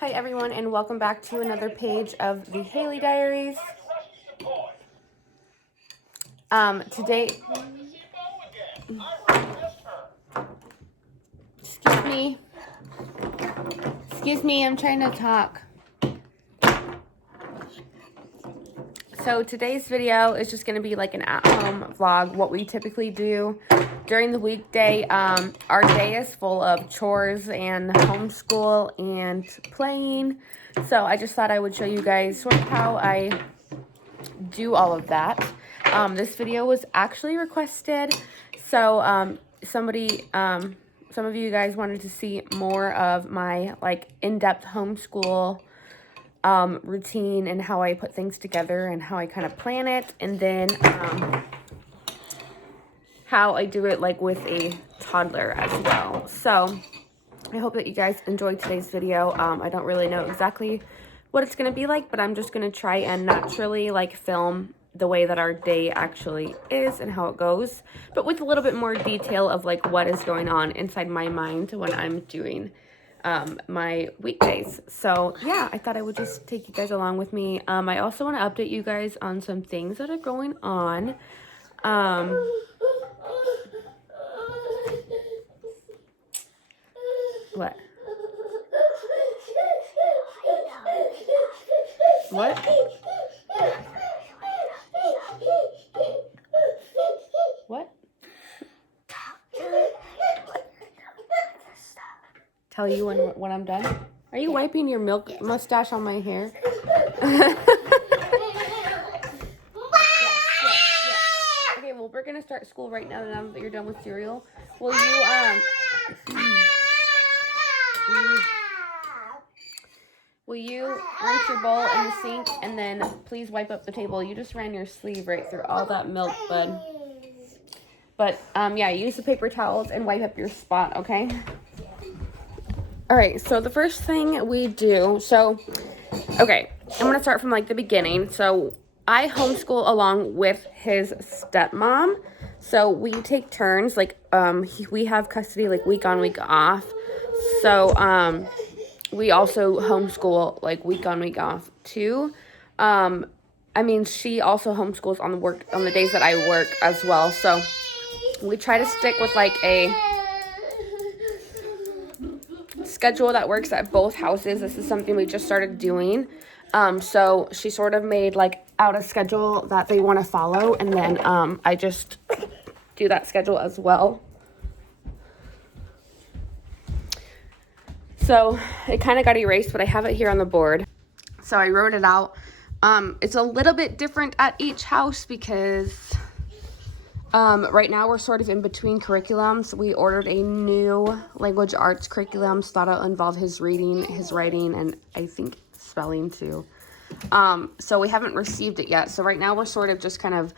Hi everyone, and welcome back to another page of the Haley Diaries. Today, excuse me, I'm trying to talk. So today's video is just going to be like an at-home vlog, what we typically do during the weekday. Our day is full of chores and homeschool and playing. So I just thought I would show you guys sort of how I do all of that. This video was actually requested. So some of you guys wanted to see more of my like in-depth homeschool routine and how I put things together and how I kind of plan it, and then how I do it like with a toddler as well. So I hope that you guys enjoyed today's video. I don't really know exactly what it's going to be like, but I'm just going to try and naturally like film the way that our day actually is and how it goes, but with a little bit more detail of like what is going on inside my mind when I'm doing my weekdays. So yeah, I thought I would just take you guys along with me. I also want to update you guys on some things that are going on. What? What? What? Tell you when I'm done? Are you wiping your milk mustache on my hair? Okay, well, we're gonna start school right now that you're done with cereal. Will you will you rinse your bowl in the sink and then please wipe up the table? You just ran your sleeve right through all that milk, bud. But yeah, use the paper towels and wipe up your spot, okay? All right, so the first thing we do, okay, I'm going to start from like the beginning. So I homeschool along with his stepmom. So we take turns, like we have custody like week on, week off. So we also homeschool like week on, week off too. I mean, she also homeschools on the days that I work as well. So we try to stick with like a schedule that works at both houses. This is something we just started doing. So she sort of made like out a schedule that they want to follow, and then I just do that schedule as well. So it kind of got erased, but I have it here on the board. So I wrote it out. It's a little bit different at each house because right now we're sort of in between curriculums. We ordered a new language arts curriculum, so that'll involve his reading, his writing, and I think spelling too. So we haven't received it yet. So right now we're sort of just kind of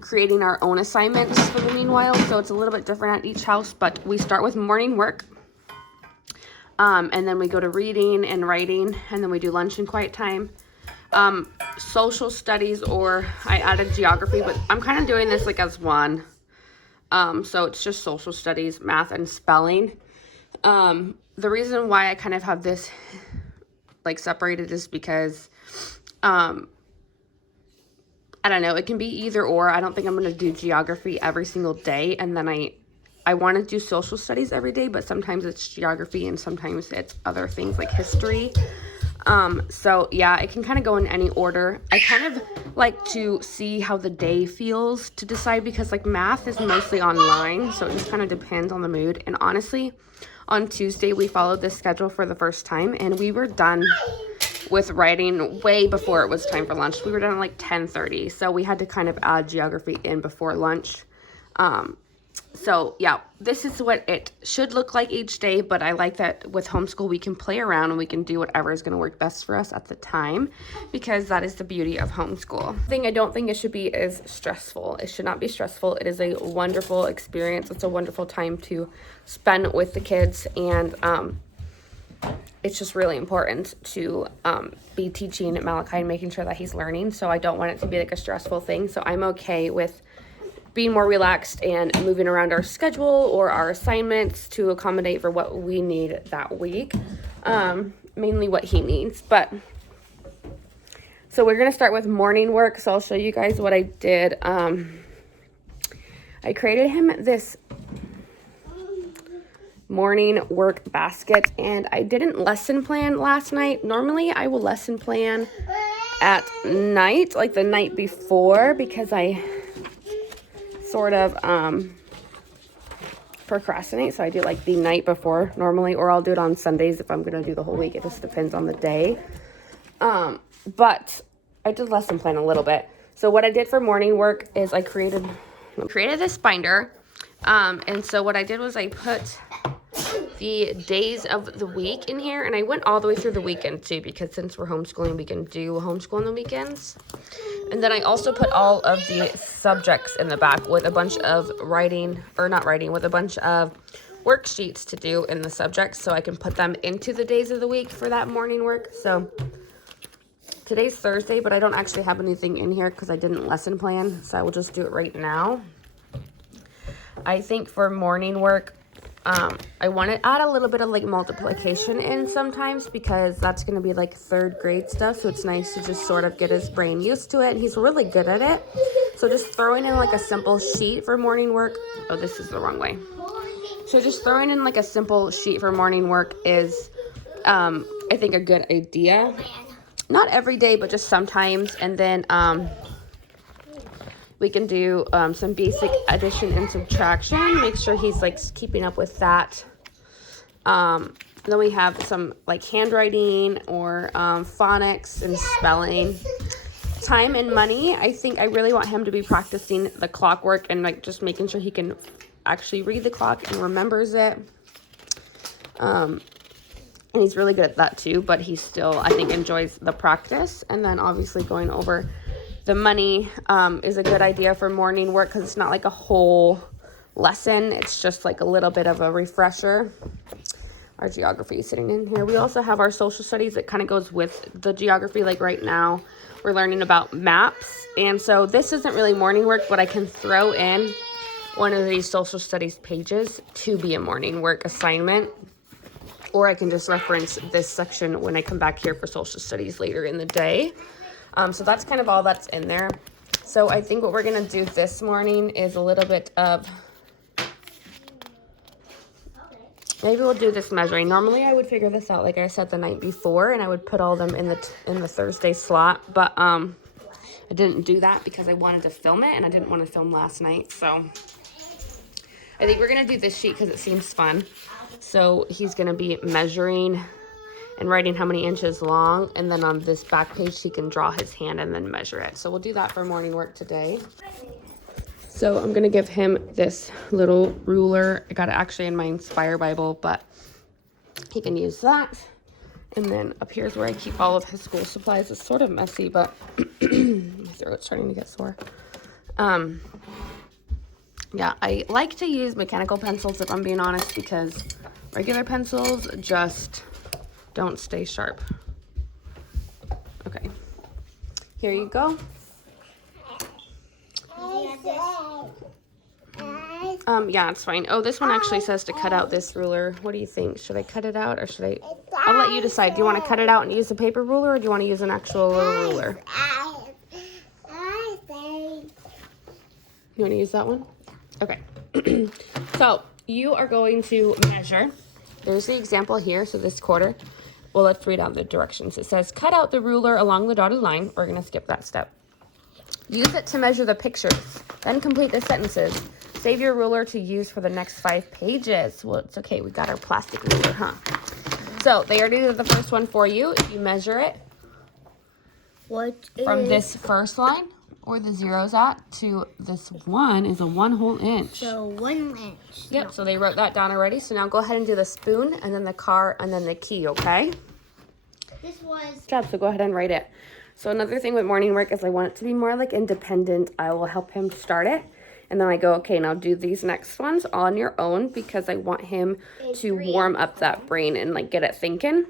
creating our own assignments for the meanwhile. So it's a little bit different at each house, but we start with morning work. And then we go to reading and writing, and then we do lunch and quiet time. Social studies, or I added geography, but I'm kind of doing this like as one. So it's just social studies, math, and spelling. The reason why I kind of have this like separated is because, I don't know, it can be either or. I don't think I'm going to do geography every single day, and then I want to do social studies every day, but sometimes it's geography and sometimes it's other things like history. So yeah, it can kind of go in any order. I kind of like to see how the day feels to decide, because like math is mostly online, so it just kind of depends on the mood. And honestly, on Tuesday we followed this schedule for the first time, and we were done with writing way before it was time for lunch. We were done at like 10:30, so we had to kind of add geography in before lunch. So yeah, this is what it should look like each day, but I like that with homeschool we can play around and we can do whatever is going to work best for us at the time, because that is the beauty of homeschool. The thing I don't think it should be is stressful. It should not be stressful. It is a wonderful experience. It's a wonderful time to spend with the kids, and it's just really important to be teaching Malachi and making sure that he's learning. So I don't want it to be like a stressful thing. So I'm okay with being more relaxed and moving around our schedule or our assignments to accommodate for what we need that week. mainly what he needs. But so we're going to start with morning work. So I'll show you guys what I did. I created him this morning work basket, and I didn't lesson plan last night. Normally I will lesson plan at night, like the night before, because I sort of procrastinate. So I do like the night before normally, or I'll do it on Sundays if I'm going to do the whole week. It just depends on the day. But I did lesson plan a little bit. So what I did for morning work is I created this binder. And so what I did was I put the days of the week in here, and I went all the way through the weekend too, because since we're homeschooling, we can do homeschool on the weekends. And then I also put all of the subjects in the back with a bunch of with a bunch of worksheets to do in the subjects, so I can put them into the days of the week for that morning work. So today's Thursday, but I don't actually have anything in here because I didn't lesson plan, so I will just do it right now. I think for morning work, I want to add a little bit of like multiplication in sometimes, because that's going to be like third grade stuff. So it's nice to just sort of get his brain used to it. And he's really good at it. So just throwing in like a simple sheet for morning work. Oh, this is the wrong way. So just throwing in like a simple sheet for morning work is, I think, a good idea. Not every day, but just sometimes. And then, we can do some basic addition and subtraction. Make sure he's like keeping up with that. Then we have some like handwriting or phonics and spelling. Time and money. I think I really want him to be practicing the clockwork and like just making sure he can actually read the clock and remembers it. And he's really good at that too, but he still, I think, enjoys the practice. And then obviously going over the money is a good idea for morning work, because it's not like a whole lesson. It's just like a little bit of a refresher. Our geography is sitting in here. We also have our social studies that kind of goes with the geography. Like right now, we're learning about maps. And so this isn't really morning work, but I can throw in one of these social studies pages to be a morning work assignment. Or I can just reference this section when I come back here for social studies later in the day. So that's kind of all that's in there. So I think what we're going to do this morning is a little bit of, maybe we'll do this measuring. Normally I would figure this out, like I said, the night before, and I would put all of them in the Thursday slot. But I didn't do that because I wanted to film it, and I didn't want to film last night. So I think we're going to do this sheet because it seems fun. So he's going to be measuring and writing how many inches long, and then on this back page he can draw his hand and then measure it. So we'll do that for morning work today. So I'm gonna give him this little ruler. I got it actually in my Inspire Bible, but he can use that. And then up here is where I keep all of his school supplies. It's sort of messy, but my throat's starting to get sore. Yeah, I like to use mechanical pencils, if I'm being honest, because regular pencils just don't stay sharp. Okay, here you go. Yeah, it's fine. Oh, this one actually says to cut out this ruler. What do you think? Should I cut it out, or should I? I'll let you decide. Do you want to cut it out and use a paper ruler, or do you want to use an actual ruler? You want to use that one? Okay. So you are going to measure. There's the example here. So this quarter. Well, let's read out the directions. It says, cut out the ruler along the dotted line. We're going to skip that step. Use it to measure the pictures. Then complete the sentences. Save your ruler to use for the next 5 pages. Well, it's okay. We got our plastic ruler, huh? So they already did the first one for you. If you measure it from this first line, or the zeros at, to this one is a 1 whole inch. So 1 inch. Yep, so they wrote that down already. So now go ahead and do the spoon, and then the car, and then the key, okay? This was... Good job, so go ahead and write it. So another thing with morning work is I want it to be more like independent. I will help him start it. And then I go, okay, now do these next ones on your own, because I want him to warm up that brain and like get it thinking.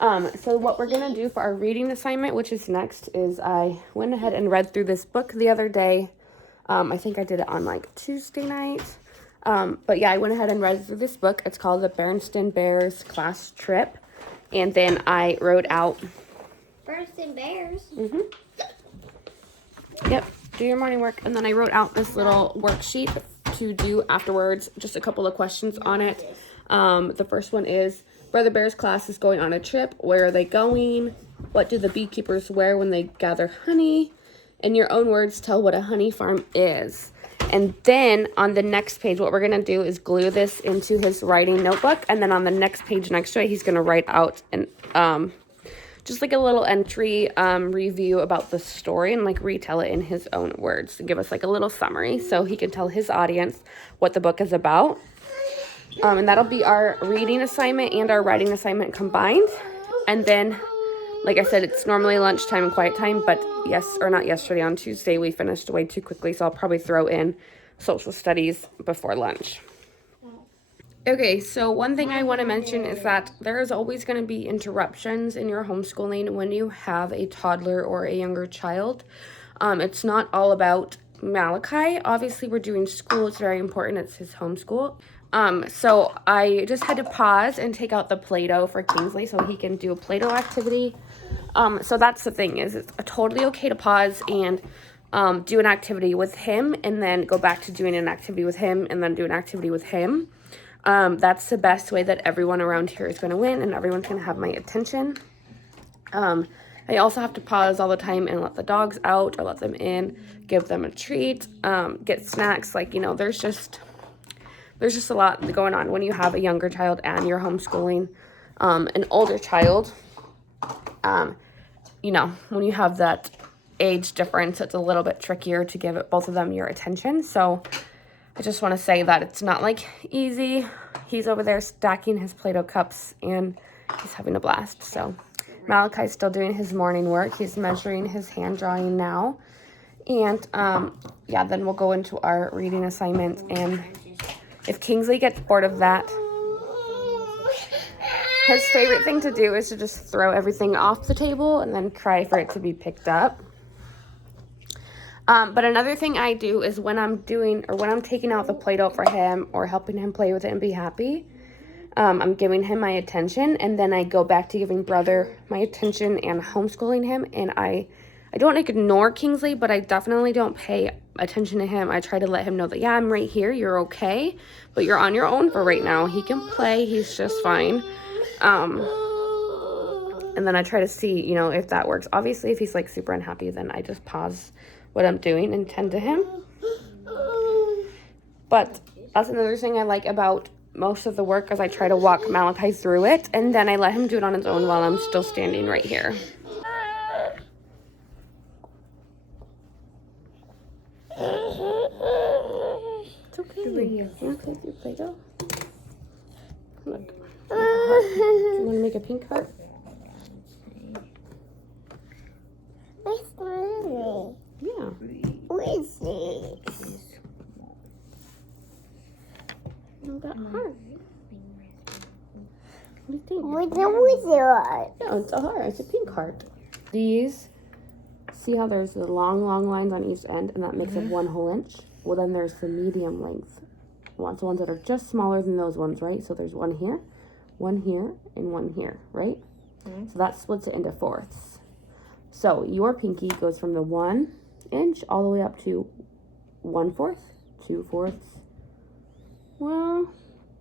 So what we're going to do for our reading assignment, which is next, is I went ahead and read through this book the other day. I think I did it on like Tuesday night. But yeah, I went ahead and read through this book. It's called The Berenstain Bears Class Trip. And then I wrote out. Berenstain Bears. Yep, do your morning work. And then I wrote out this little worksheet to do afterwards, just a couple of questions on it. The first one is, Brother Bear's class is going on a trip. Where are they going? What do the beekeepers wear when they gather honey? In your own words, tell what a honey farm is. And then on the next page, what we're going to do is glue this into his writing notebook. And then on the next page next to it, he's going to write out an just like a little entry review about the story and like retell it in his own words to give us like a little summary so he can tell his audience what the book is about. And that'll be our reading assignment and our writing assignment combined. And then, like I said, it's normally lunchtime and quiet time, but not yesterday, on Tuesday, we finished way too quickly, so I'll probably throw in social studies before lunch. Okay, so one thing I want to mention is that there is always going to be interruptions in your homeschooling when you have a toddler or a younger child. It's not all about Malachi. Obviously, we're doing school. It's very important. It's his homeschool. So I just had to pause and take out the Play-Doh for Kingsley so he can do a Play-Doh activity. So that's the thing, is it's totally okay to pause and do an activity with him and then go back to doing an activity with him and then do an activity with him. That's the best way that everyone around here is going to win and everyone's going to have my attention. I also have to pause all the time and let the dogs out or let them in, give them a treat, get snacks. Like, you know, there's just a lot going on when you have a younger child and you're homeschooling an older child. You know, when you have that age difference, it's a little bit trickier to give both of them your attention. So I just want to say that it's not like easy. He's over there stacking his Play-Doh cups and he's having a blast. So Malachi's still doing his morning work. He's measuring his hand drawing now. And yeah, then we'll go into our reading assignment. And if Kingsley gets bored of that, his favorite thing to do is to just throw everything off the table and then cry for it to be picked up. But another thing I do is when I'm taking out the Play-Doh for him or helping him play with it and be happy, I'm giving him my attention, and then I go back to giving Brother my attention and homeschooling him. And I don't ignore Kingsley, but I definitely don't pay attention to him. I try to let him know that, yeah, I'm right here, you're okay, but you're on your own for right now. He can play, he's just fine. And then I try to see, you know, if that works. Obviously, if he's like super unhappy, then I just pause what I'm doing and tend to him. But that's another thing I like about most of the work, is I try to walk Malachi through it, and then I let him do it on his own while I'm still standing right here. It's okay. You want to play through Play-Doh? Look. Do you want to make a pink heart? Yeah. What is it? That heart. What do you think? What's the wizard? No, it's a heart. It's a pink heart. These, see how there's the long lines on each end, and that makes it 1 whole inch? Well, then there's the medium length ones, the ones that are just smaller than those ones, right? So there's 1 here, 1 here, and 1 here, right? So that splits it into fourths. So your pinky goes from the 1 inch all the way up to 1/4, 2/4. Well,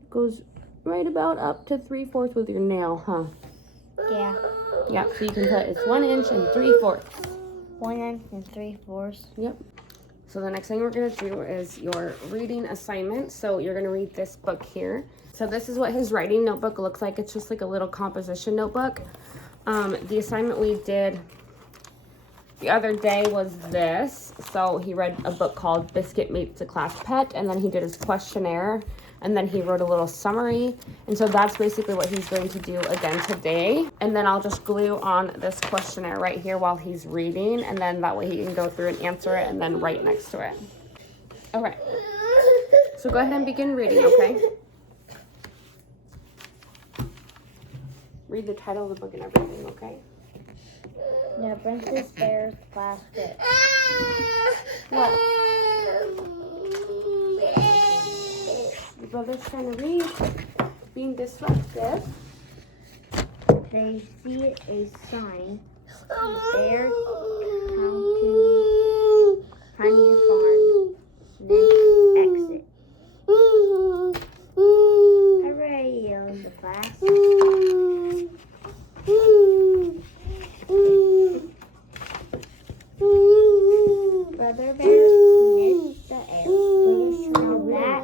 goes right about up to 3/4 with your nail, huh? Yeah. Yeah, so you can put it's 1 inch and 3/4. 1 inch and 3/4. Yep. So the next thing we're going to do is your reading assignment. So you're going to read this book here. So this is what his writing notebook looks like. It's just like a little composition notebook. The assignment we did the other day was this. So he read a book called Biscuit Meets a Class Pet, and then he did his questionnaire, and then he wrote a little summary. And so that's basically what he's going to do again today. And then I'll just glue on this questionnaire right here while he's reading, and then that way he can go through and answer it and then write next to it. Okay. So go ahead and begin reading, okay? Read the title of the book and everything, okay? Yeah, Berenstain Bears Class Fit. What? Your brother's trying to read, being disruptive. They see a sign, Bear County Tiny Farm, next exit. Hooray, yells the class. Brother Bear sniffs the air. Now that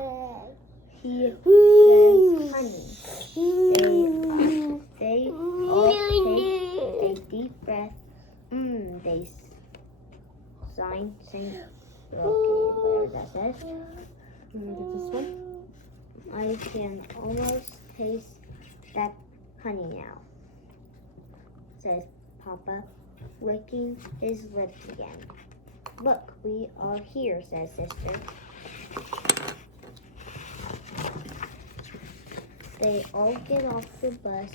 he says honey. They all take a deep breath. They sign, sing. Okay, whatever that says. This one. I can almost taste that honey now, says Papa, licking his lips again. Look, we are here, says Sister. They all get off the bus.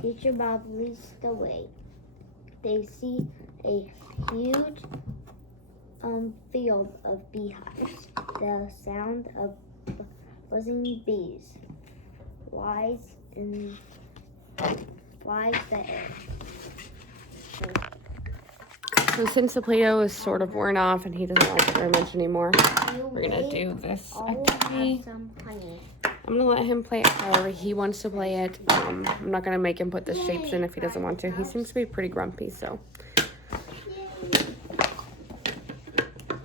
Teacher Bob leads the way. They see a huge field of beehives. The sound of buzzing bees flies the air. So since the Play-Doh is sort of worn off and he doesn't like it very much anymore, we're going to do this activity. I'm going to let him play it however he wants to play it. I'm not going to make him put the shapes in if he doesn't want to. He seems to be pretty grumpy, so.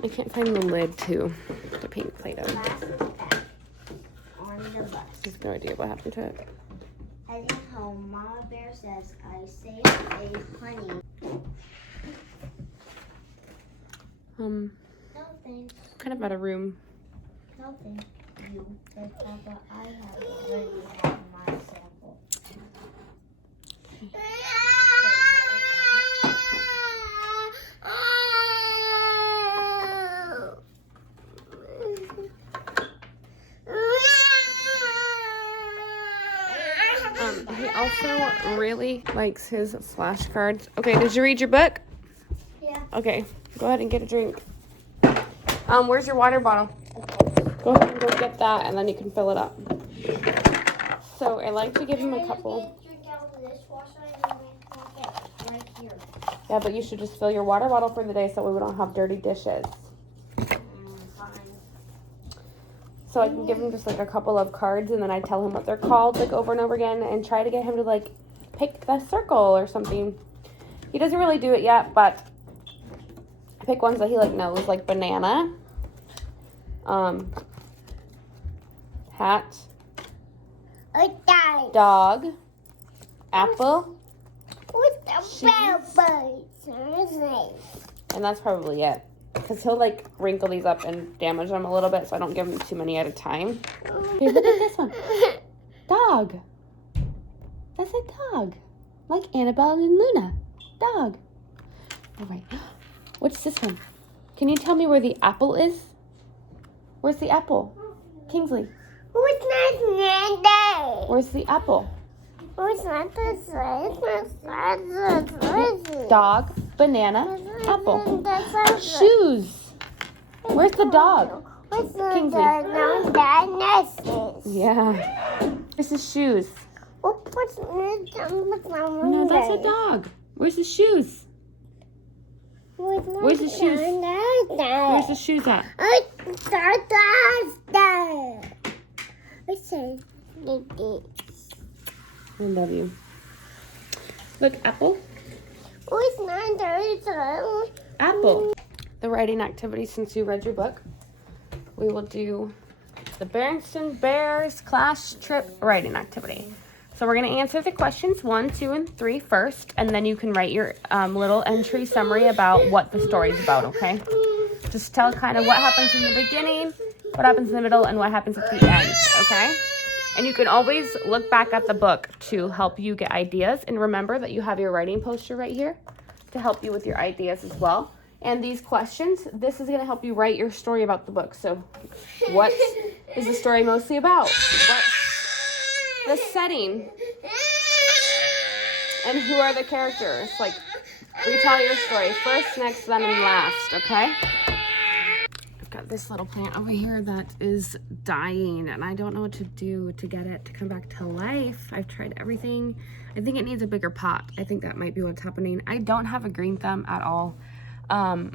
I can't find the lid to the pink Play-Doh. On the bus. I have no idea what happened to it. Heading home, Mama Bear says, I saved a honey. No thanks. Kind of out of room. No thank you, said Papa. I have already had my sample. He also really likes his flashcards. Okay, did you read your book? Yeah. Okay, go ahead and get a drink. Where's your water bottle? Go ahead and go get that, and then you can fill it up. So I like to give him a couple. Yeah, but you should just fill your water bottle for the day so we don't have dirty dishes. So I can give him just like a couple of cards, and then I tell him what they're called like over and over again, and try to get him to like pick the circle or something. He doesn't really do it yet, but I pick ones that he like knows, like banana, hat, dog, apple, and that's probably it. Because he'll like wrinkle these up and damage them a little bit, so I don't give him too many at a time. Okay, look at this one. Dog. That's a dog. Like Annabelle and Luna. Dog. All right. What's this one? Can you tell me where the apple is? Where's the apple? Kingsley. Where's the apple? Dog, banana, apple. Shoes. Where's the dog? Kingsley. Yeah. Where's the shoes? No, that's a dog. Where's the shoes? Where's the shoes? Where's the shoes at? I love you. Look, apple. Apple. The writing activity, since you read your book, we will do the Berenstain Bears class trip writing activity. So we're going to answer the questions 1, 2, and 3 first, and then you can write your little entry summary about what the story is about, okay? Just tell kind of what happens in the beginning, what happens in the middle, and what happens at the end, okay? And you can always look back at the book to help you get ideas. And remember that you have your writing poster right here to help you with your ideas as well. And these questions, this is going to help you write your story about the book. So what is the story mostly about? What's the setting? And who are the characters? Like, retell your story first, next, then, and last, okay? I've got this little plant over here that is dying, and I don't know what to do to get it to come back to life. I've tried everything. I think it needs a bigger pot. I think that might be what's happening. I don't have a green thumb at all. I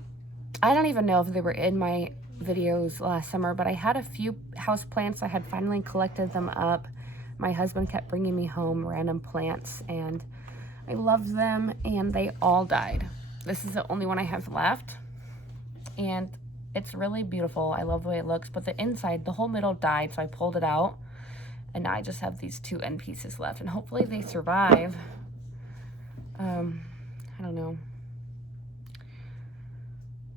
don't even know if they were in my videos last summer, but I had a few house plants. I had finally collected them up. My husband kept bringing me home random plants, and I loved them, and they all died. This is the only one I have left, and it's really beautiful. I love the way it looks, but the inside, the whole middle died, so I pulled it out, and now I just have these two end pieces left, and hopefully they survive. I don't know.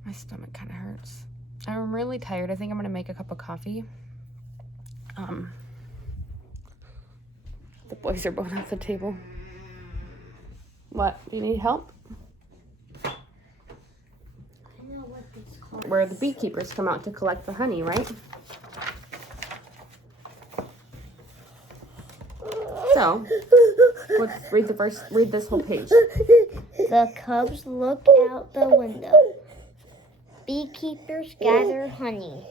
My stomach kind of hurts. I'm really tired. I think I'm gonna make a cup of coffee. The boys are both at the table. What? Do you need help? I know what this called. Where the beekeepers come out to collect the honey, right? So, let's read this whole page. The cubs look out the window. Beekeepers gather honey.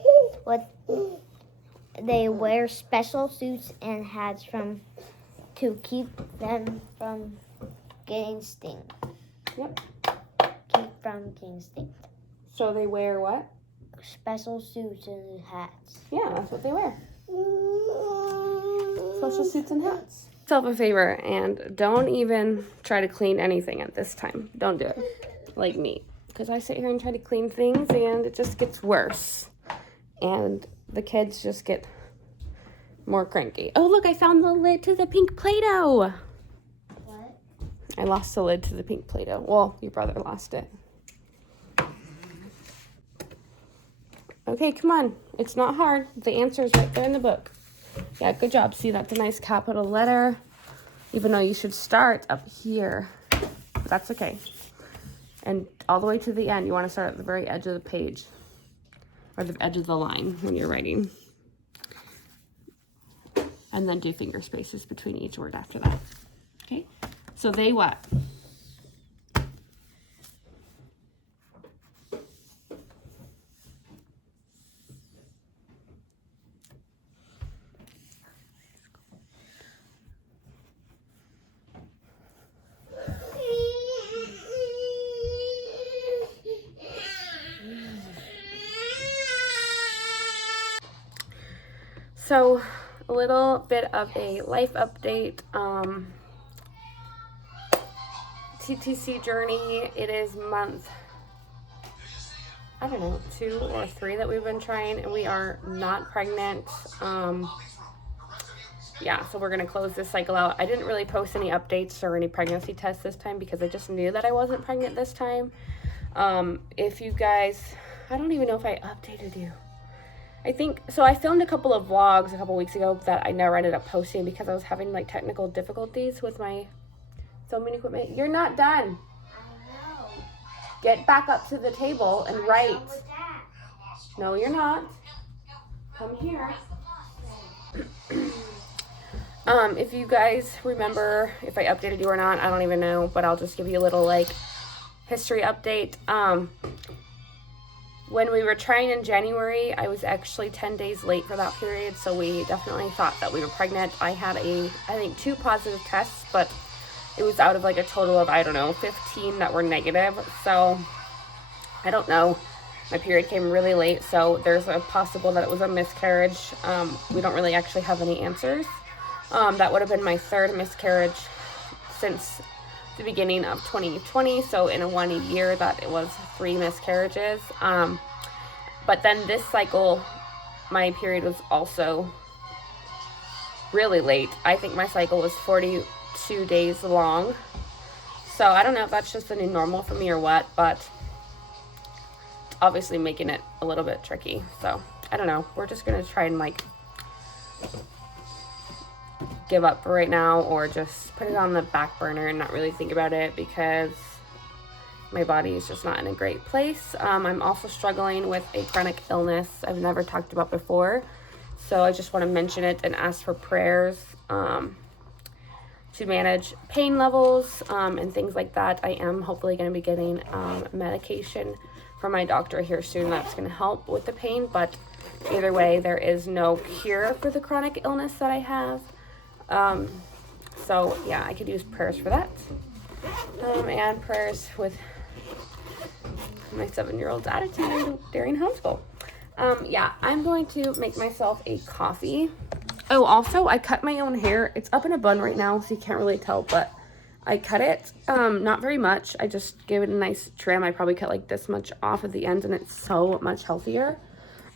They wear special suits and hats to keep them from getting stung. Yep. Keep from getting stung. So they wear what? Special suits and hats. Yeah, that's what they wear. Special suits and hats. Yourself a favor and don't even try to clean anything at this time. Don't do it. Like me. Because I sit here and try to clean things and it just gets worse. And the kids just get more cranky. Oh, look, I found the lid to the pink Play-Doh. What? I lost the lid to the pink Play-Doh. Well, your brother lost it. Okay, come on. It's not hard. The answer is right there in the book. Yeah, good job. See, that's a nice capital letter. Even though you should start up here. But that's okay. And all the way to the end, you want to start at the very edge of the page. Or the edge of the line when you're writing. And then do finger spaces between each word after that. Okay? So they what? So, a little bit of a life update. TTC journey. It is month, I don't know, 2 or 3 that we've been trying, and we are not pregnant. Yeah, so we're going to close this cycle out. I didn't really post any updates or any pregnancy tests this time because I just knew that I wasn't pregnant this time. If you guys, I don't even know if I updated you. I think, so I filmed a couple of vlogs a couple weeks ago that I never ended up posting because I was having like technical difficulties with my filming equipment. You're not done. I know. Get back up to the table and write. Done with that. No, you're not. Come here. If you guys remember if I updated you or not, I don't even know, but I'll just give you a little like history update. When we were trying in January, I was actually 10 days late for that period, so we definitely thought that we were pregnant. I had I think 2 positive tests, but it was out of like a total of, I don't know, 15 that were negative. So I don't know. My period came really late, so there's a possible that it was a miscarriage. We don't really actually have any answers. That would have been my 3rd miscarriage since the beginning of 2020, so in 1 year that it was 3 miscarriages. But then this cycle, my period was also really late. I think my cycle was 42 days long. So I don't know if that's just the new normal for me or what, but obviously making it a little bit tricky. So I don't know. We're just gonna try and like give up for right now, or just put it on the back burner and not really think about it because my body is just not in a great place. I'm also struggling with a chronic illness I've never talked about before, so I just want to mention it and ask for prayers. to manage pain levels and things like that. I am hopefully going to be getting medication from my doctor here soon that's going to help with the pain, but either way, there is no cure for the chronic illness that I have. So yeah, I could use prayers for that, and prayers with my 7-year-old's attitude during homeschool. Yeah, I'm going to make myself a coffee. Oh, also, I cut my own hair. It's up in a bun right now, so you can't really tell, but I cut it, not very much. I just gave it a nice trim. I probably cut like this much off at the end, and it's so much healthier.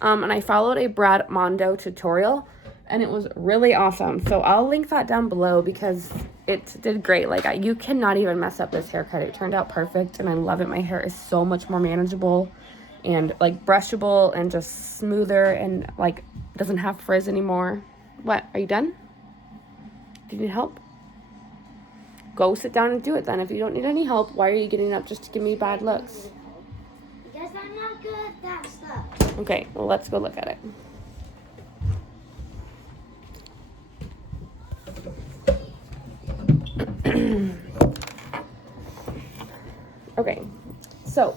And I followed a Brad Mondo tutorial, and it was really awesome. So I'll link that down below because it did great. Like, you cannot even mess up this haircut. It turned out perfect, and I love it. My hair is so much more manageable and like brushable and just smoother and like doesn't have frizz anymore. What? Are you done? Do you need help? Go sit down and do it then. If you don't need any help, why are you getting up just to give me bad looks? Because I'm not good at that stuff. Okay, well, let's go look at it. Okay, so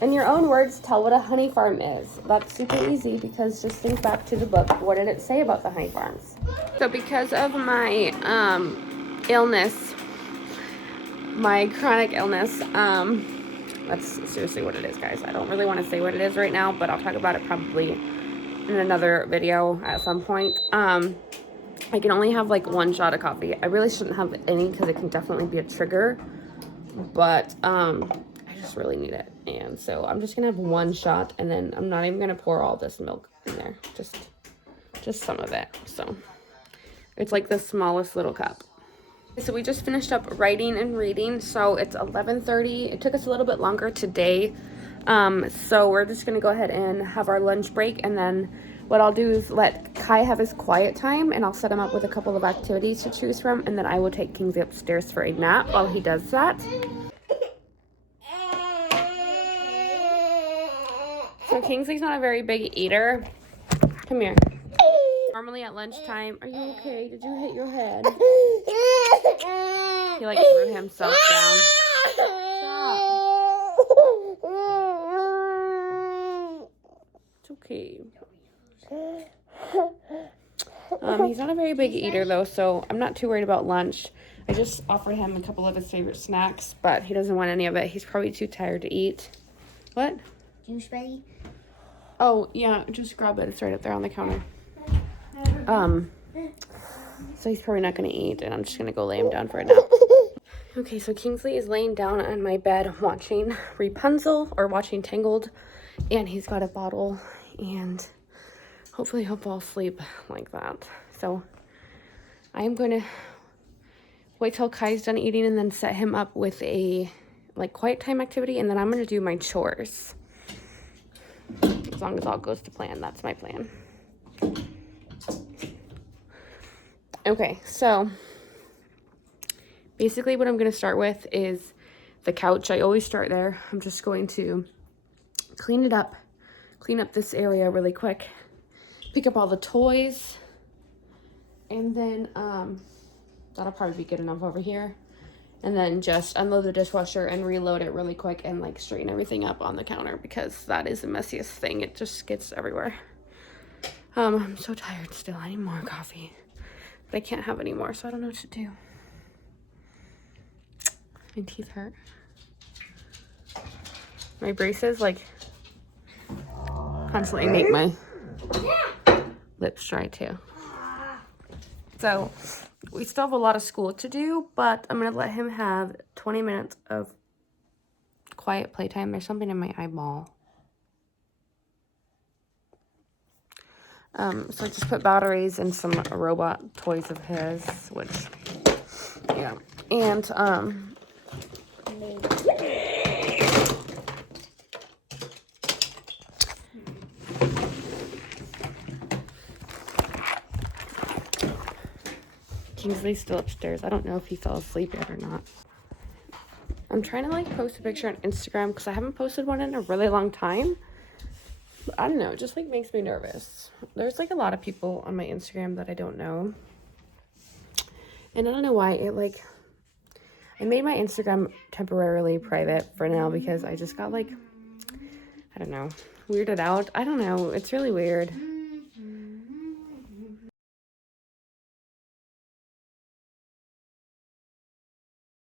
in your own words, tell what a honey farm is. That's super easy because just think back to the book. What did it say about the honey farms? So because of my illness, my chronic illness, that's seriously what it is, guys. I don't really want to say what it is right now, but I'll talk about it probably in another video at some point. I can only have like 1 shot of coffee. I really shouldn't have any because it can definitely be a trigger, but I just really need it. And so I'm just gonna have 1 shot, and then I'm not even gonna pour all this milk in there, just some of it. So it's like the smallest little cup. So we just finished up writing and reading, so it's 11:30. It took us a little bit longer today, so we're just gonna go ahead and have our lunch break, and then what I'll do is let Kai have his quiet time, and I'll set him up with a couple of activities to choose from, and then I will take Kingsley upstairs for a nap while he does that. So Kingsley's not a very big eater. Come here. Normally at lunchtime, are you okay? Did you hit your head? He like threw himself down. Stop. It's okay. He's not a very big eater though, so I'm not too worried about lunch. I just offered him a couple of his favorite snacks, but he doesn't want any of it. He's probably too tired to eat. What? Juice ready? Oh, yeah, just grab it. It's right up there on the counter. So he's probably not going to eat, and I'm just going to go lay him down for a nap. Okay, so Kingsley is laying down on my bed watching Rapunzel, or watching Tangled, and he's got a bottle, and hopefully he'll fall asleep like that. So I am going to wait till Kai's done eating and then set him up with a like quiet time activity, and then I'm going to do my chores. As long as all goes to plan, that's my plan. Okay, so basically what I'm going to start with is the couch. I always start there. I'm just going to clean it up, clean up this area really quick, pick up all the toys, and then that'll probably be good enough over here. And then just unload the dishwasher and reload it really quick and like straighten everything up on the counter because that is the messiest thing. It just gets everywhere. I'm so tired still. I need more coffee. But I can't have any more, so I don't know what to do. My teeth hurt. My braces like constantly make my lips dry too. So we still have a lot of school to do, but I'm gonna let him have 20 minutes of quiet playtime. There's something in my eyeball. So I just put batteries in some robot toys of his, which, yeah. And, Kingsley's still upstairs. I don't know if he fell asleep yet or not. I'm trying to like post a picture on Instagram because I haven't posted one in a really long time. But I don't know, it just like makes me nervous. There's like a lot of people on my Instagram that I don't know. And I don't know why it like, I made my Instagram temporarily private for now because I just got like, I don't know, weirded out. I don't know. It's really weird.